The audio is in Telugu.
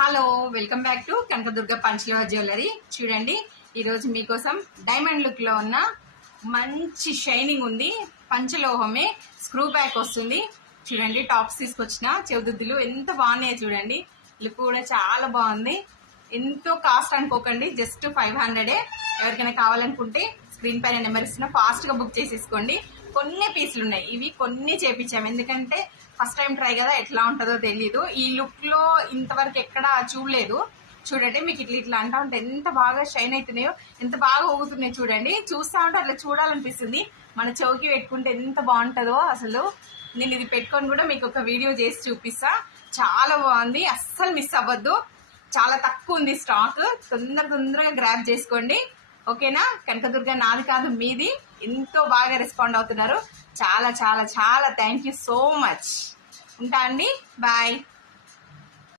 Hello, welcome back to Kanakadurga Panchaloha jewellery. చూడండి, ఈరోజు మీకోసం డైమండ్ లుక్ లో ఉన్న మంచి షైనింగ్ ఉంది. పంచలోహమే స్క్రూ బ్యాక్ వస్తుంది. చూడండి, టాప్స్ తీసుకొచ్చిన చెవుదుద్దులు ఎంత బాగున్నాయో చూడండి. లుక్ కూడా చాలా బాగుంది. ఎంతో కాస్ట్ అనుకోకండి, జస్ట్ 500. ఎవరికైనా కావాలనుకుంటే స్క్రీన్ పైన నెంబర్ ఇస్తున్నా, ఫాస్ట్ గా బుక్ చేసేసుకోండి. కొన్ని పీసులు ఉన్నాయి, ఇవి కొన్ని చేపించాము ఎందుకంటే ఫస్ట్ టైం ట్రై కదా, ఎట్లా ఉంటుందో తెలీదు. ఈ లుక్ లో ఇంతవరకు ఎక్కడ చూడలేదు. చూడండి, మీకు ఇట్లా ఇట్లా అంటా ఉంటే ఎంత బాగా షైన్ అవుతున్నాయో, ఎంత బాగా ఊగుతున్నాయో చూడండి. చూస్తా ఉంటే అట్లా చూడాలనిపిస్తుంది. మన చౌకి పెట్టుకుంటే ఎంత బాగుంటుందో అసలు. నేను ఇది పెట్టుకొని కూడా మీకు ఒక వీడియో చేసి చూపిస్తా. చాలా బాగుంది, అస్సలు మిస్ అవ్వద్దు. చాలా తక్కువ ఉంది స్టాక్, తొందరగా గ్రాబ్ చేసుకోండి. ఓకేనా? కనకదుర్గ నాది కాదు మీది. ఎంతో బాగా రెస్పాండ్ అవుతున్నారు. చాలా చాలా చాలా థ్యాంక్ యూ సో మచ్. ఉంటా అండి, బాయ్.